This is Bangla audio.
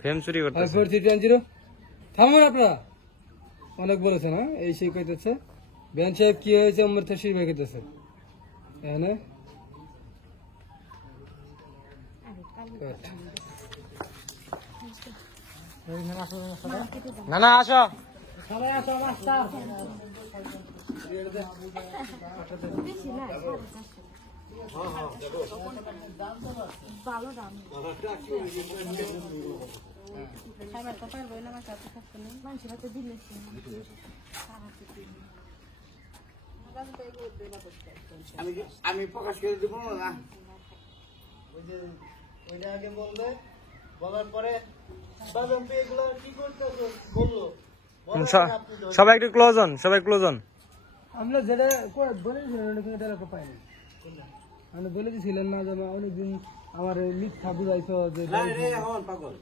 ফ্রেম চুরি করতে 5310 থামুন আপনারা, অনেক বলেছেন। হ্যাঁ, এই সেই কইতেছে বেন সাহেব কি হয়েছে আমার তো সেই ভাই কইতেছে এখানে না না আসো সবাই আসো মাস্টার ভালো দাম খাবার তো পারবো না, আমার কাছে থাকতে নেই, মানুষের হাতে দিলে আমি প্রকাশ করে দিব না। ওইটা আগে বলবে, বলার পরে বাজাম্পি এগুলো কি করতেছো বললো। সবাই একটু ক্লোজ হন, সবাই ক্লোজ হন। আমরা যেটা বলেছিলাম এটা লোক পাইনি, আমি বলে দিয়েছিলেন না যে অনেকদিন আমার মিথ্যা বুঝাইছো যে পাগল